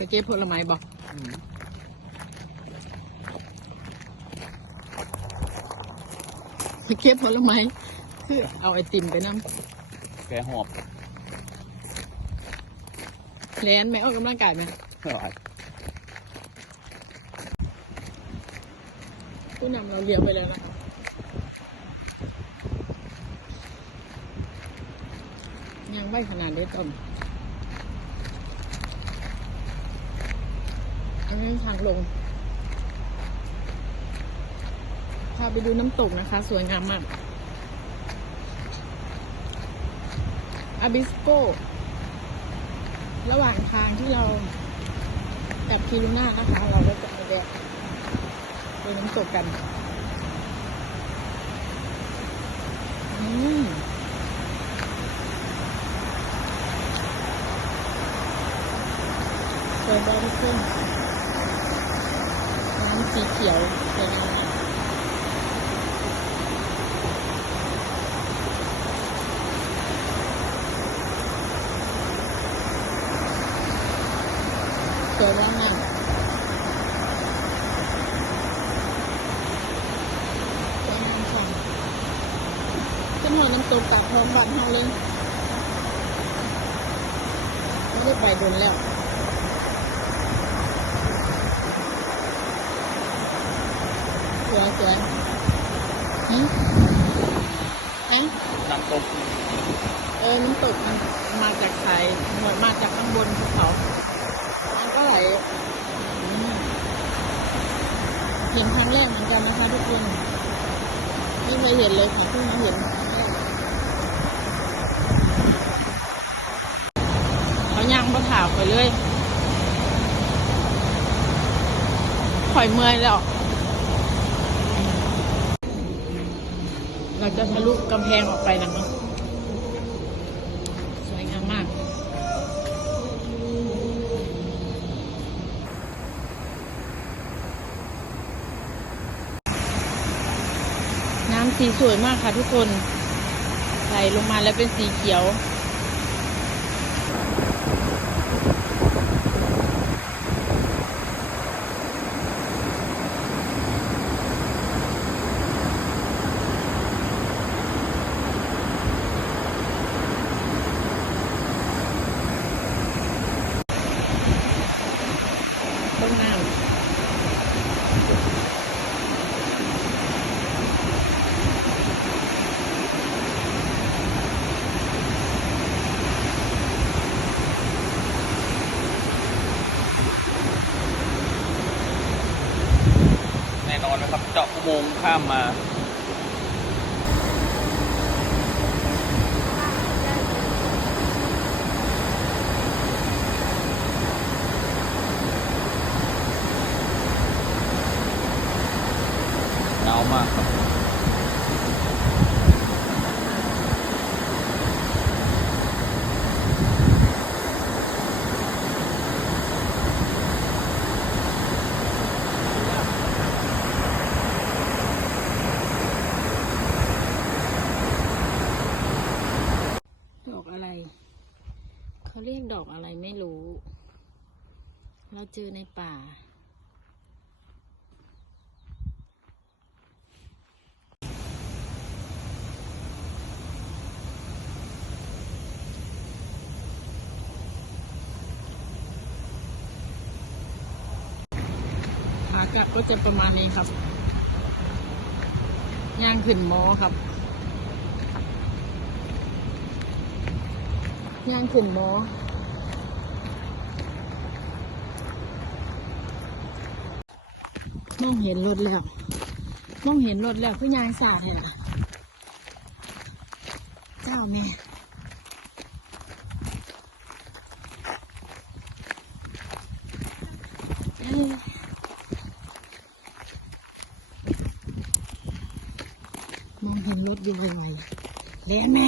ไปเก็บผลไม้บอกอืมไปเก็บผลไม้คือเอาไอติมไปน้แกหอบำแลนไหมออกกำลังกายไหมเท่าไหร่ผู้นำเราเลี้ยวไปแล้วนะครับยังไม่ขนาดนี้ต้นอันนี้ ทางลง พาไปดูน้ำตกนะคะ สวยงามมากอาบิสโก ระหว่างทางที่เรากลับคิรุน่านะคะ เราก็จะไปแวะไปน้ำตกกัน อืมสวยบอลขึ้น สีเขียวสวยงามสวยมากมากสวยงามค่ะขึ้นหัวน้ำตกตากทองบ้านเฮาเลยไม่ได้ไปโดนแล้วสวยสวยหืม เอ๊ะน้ำตกเออน้ำตกมันมาจากไสายเหมือนมาจากข้างบนภูเขา มันก็ไหลอืมเห็นครั้งแรกเหมือนกันนะคะทุกคนไม่เคยเห็นเลยค่ะเพิ่งมาเห็นครั้งแรกเขาย่างมะพร้าวไปเลยข่อยเมื่อยแล้ว จะทะลุกำแพงออกไปนะคะสวยงามมาก น้ำสีสวยมากค่ะทุกคนไหลลงมาแล้วเป็นสีเขียว ต้นน้ำ แน่นอนนะครับ เจาะอุโมงค์ข้ามมาหนาวมากครับ ดอกอะไร เขาเรียกดอกอะไรไม่รู้ เราเจอในป่า อากาศก็จะประมาณนี้ครับ ย่างขึ้นหมอครับ ย่างขึ้นหมอมองเห็นรถแล้วมองเห็นรถแล้วคือยางสาแท้อเจ้าแม่มองเห็นรถอยู่ไวๆแล้วแม่